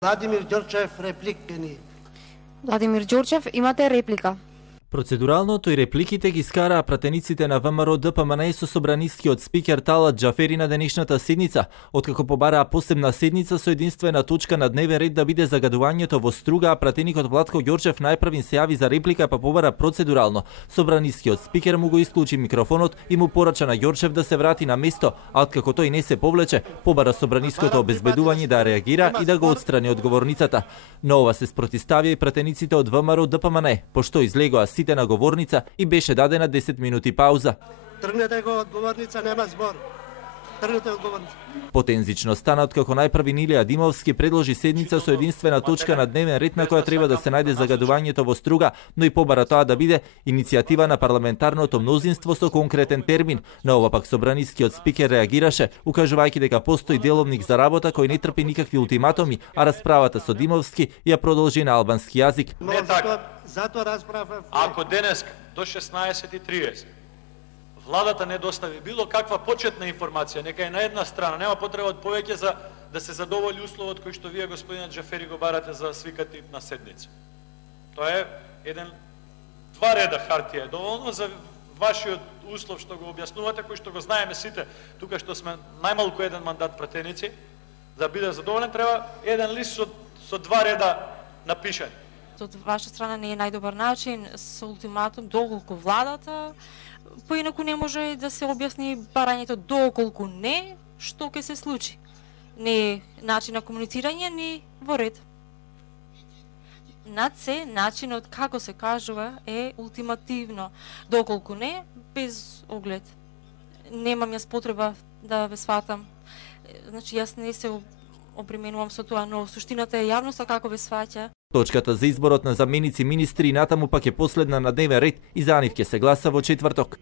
Владимир Ѓорчев, репликени. Владимир Ѓорчев, имате реплика. Процедуралното и репликите ги скараа пратениците на ВМРО ДПМН со собранискиот спикер Талат Џафери на денешната седница, откако побараа посебна седница со единствена точка на дневен ред да биде загадувањето во Струга, а пратеникот Владко Ѓорчев најпрвин се јави за реплика па побара процедурално. Собранискиот спикер му го исклучи микрофонот и му порача на Ѓорчев да се врати на место, а откако тој не се повлече, побара собраниското обезбедување да реагира и да го отстрани од говорницата. Но ова се спротивставија и пратениците од ВМРО ДПМН, пошто излегоа сите на говорница и беше дадена 10 минути пауза. Тргнете го од говорница, нема збор. Тргнете од говорница. Потензично стана откако најпрвин Илија Димовски предложи седница со единствена точка на дневен ред на која треба да се најде загадувањето во Струга, но и побара тоа да биде иницијатива на парламентарното мнозинство со конкретен термин. Но ова пак собранискиот спикер реагираше, укажувајќи дека постои деловник за работа кој не трпи никакви ултиматуми, а расправата со Димовски ја продолжи на албански јазик. Не така. Затоа расправа. Ако денес до 16:30 владата не достави било каква почетна информација, нека е на една страна, нема потреба од повеќе за да се задоволи условот кој што вие, господинот Џафери, го барате за свикати на седница. Тоа е два реда хартија е доволно за вашиот услов што го објаснувате, кој што го знаеме сите, тука што сме најмалку еден мандат пратеници, за биде задоволен треба еден лист со два реда напишан. Од ваша страна не е најдобар начин со ултиматум доколку владата, поинаку не може да се објасни барањето доколку не, што ќе се случи. Не е начин на комуницирање, ни во ред. Над се, начинот како се кажува е ултимативно. Доколку не, без оглед. Немам јас потреба да ве сватам. Значи, јас не се обременувам со тоа, но суштината е јавноста како ве сваќа. Точката за изборот на заменици министри и натаму пак е последна на дневен ред и за нив ќе се гласа во четврток.